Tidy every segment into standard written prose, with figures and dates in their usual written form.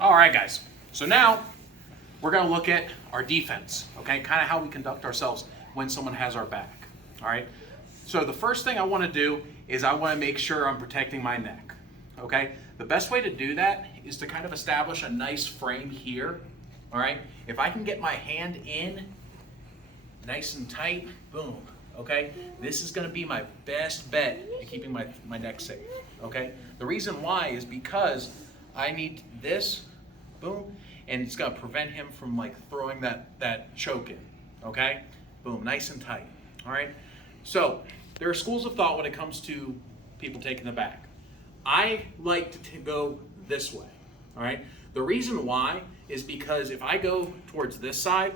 All right, guys. So now we're going to look at our defense, okay? Kind of how we conduct ourselves when someone has our back, all right? So the first thing I want to do is I want to make sure I'm protecting my neck, okay? The best way to do that is to kind of establish a nice frame here, all right? If I can get my hand in nice and tight, boom, okay? This is going to be my best bet at keeping my neck safe, okay? The reason why is because I need this, boom, and it's going to prevent him from like throwing that choke in, okay? Boom, nice and tight, all right? So there are schools of thought when it comes to people taking the back. I like to go this way, all right? The reason why is because if I go towards this side,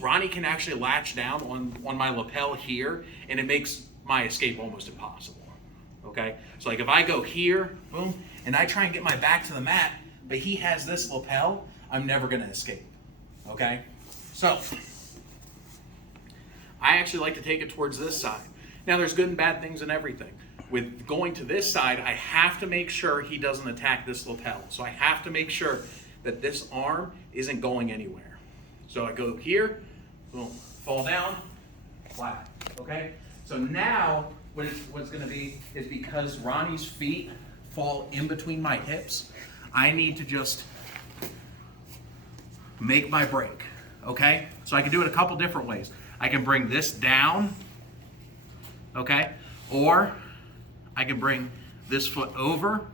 Ronnie can actually latch down on my lapel here, and it makes my escape almost impossible, okay? So like if I go here, boom, and I try and get my back to the mat, but he has this lapel, I'm never gonna escape, okay? So I actually like to take it towards this side. Now there's good and bad things in everything. With going to this side, I have to make sure he doesn't attack this lapel. So I have to make sure that this arm isn't going anywhere. So I go here, boom, fall down, flat, okay? So now what's gonna be is because Ronnie's feet fall in between my hips, I need to just make my break, okay? So I can do it a couple different ways. I can bring this down, okay? Or I can bring this foot over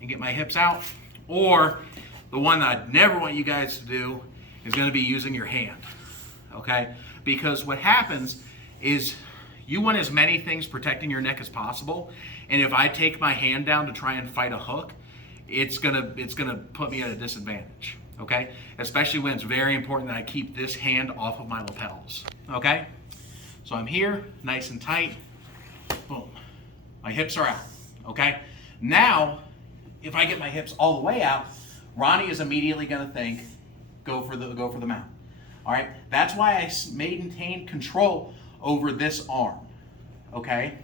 and get my hips out. Or the one that I'd never want you guys to do is going to be using your hand, okay? Because what happens is you want as many things protecting your neck as possible, and if I take my hand down to try and fight a hook, it's gonna put me at a disadvantage, okay? Especially when it's very important that I keep this hand off of my lapels, okay? So I'm here, nice and tight, boom. My hips are out, okay? Now, if I get my hips all the way out, Ronnie is immediately gonna think, go for the mount, all right? That's why I maintain control over this arm, okay?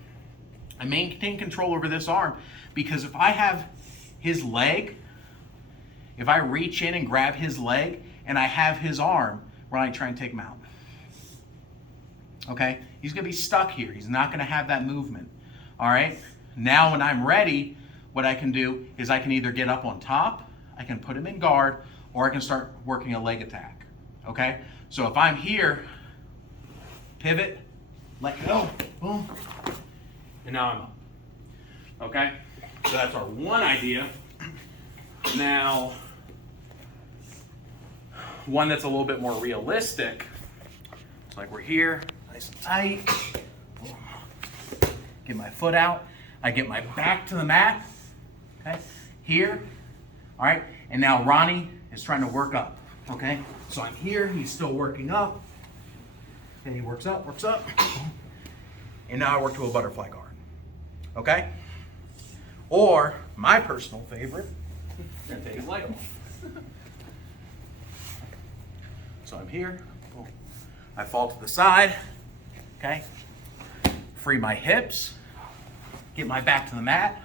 I maintain control over this arm because if I have his leg, if I reach in and grab his leg and I have his arm, Ronnie try and take him out, okay? He's gonna be stuck here. He's not gonna have that movement, all right? Now when I'm ready, what I can do is I can either get up on top, I can put him in guard, or I can start working a leg attack, okay? So if I'm here, pivot, let go, boom, and now I'm up, okay? So that's our one idea. Now, one that's a little bit more realistic, like we're here, nice and tight, get my foot out, I get my back to the mat, okay, here, all right, and now Ronnie is trying to work up, okay? So I'm here, he's still working up, and he works up, and now I work to a butterfly guard, okay? Or, my personal favorite, I'm gonna take his leg off. So I'm here, boom. I fall to the side, okay? Free my hips, get my back to the mat,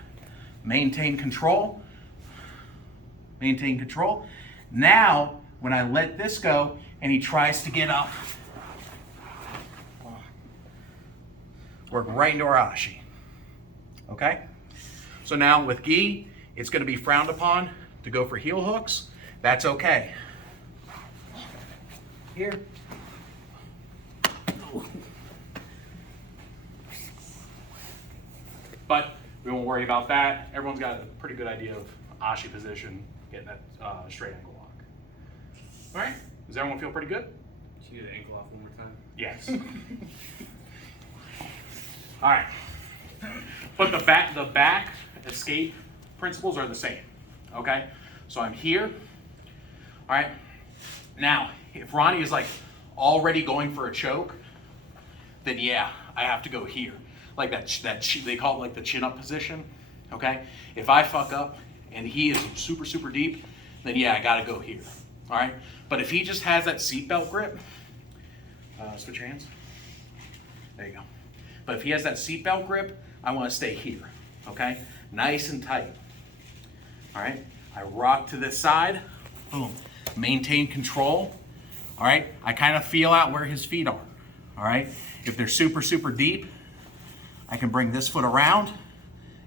maintain control. Now, when I let this go and he tries to get up, work right into our ashi, okay? So now with gi, it's gonna be frowned upon to go for heel hooks. That's okay. Here. But we won't worry about that. Everyone's got a pretty good idea of ashi position, getting that straight ankle lock. All right, does everyone feel pretty good? Can you do the ankle off one more time? Yes. All right. But the back escape principles are the same, okay? So I'm here, all right? Now, if Ronnie is like already going for a choke, then yeah, I have to go here. Like they call it like the chin up position, okay? If I fuck up and he is super, super deep, then yeah, I gotta go here, all right? But if he just has that seatbelt grip, switch your hands. There you go. But if he has that seatbelt grip, I wanna stay here, okay? Nice and tight, all right? I rock to this side, boom, maintain control. All right, I kind of feel out where his feet are. All right, if they're super, super deep, I can bring this foot around,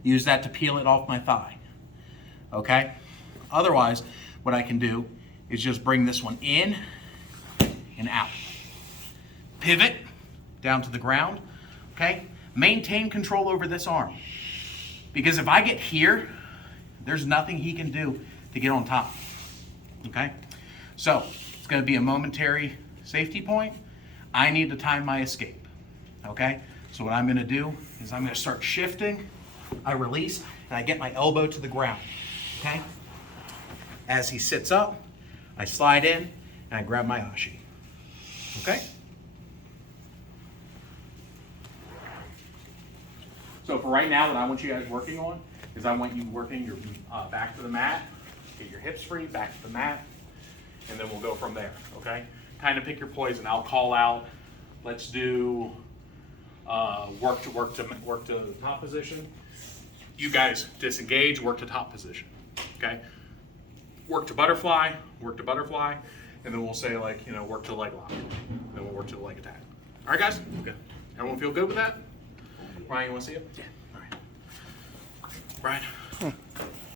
use that to peel it off my thigh. Okay, otherwise, what I can do is just bring this one in and out. Pivot down to the ground, okay? Maintain control over this arm. Because if I get here, there's nothing he can do to get on top, okay? So, it's gonna be a momentary safety point. I need to time my escape, okay? So what I'm gonna do is I'm gonna start shifting, I release, and I get my elbow to the ground, okay? As he sits up, I slide in, and I grab my ashi, okay? So for right now, what I want you guys working on is I want you working your back to the mat, get your hips free, back to the mat, and then we'll go from there, okay? Kind of pick your poison. I'll call out, let's do work to top position. You guys disengage, work to top position, okay? Work to butterfly, and then we'll say like, work to leg lock. Then we'll work to the leg attack. All right, guys? Good. Everyone feel good with that? Ryan, you want to see it? Yeah. All right. Brian.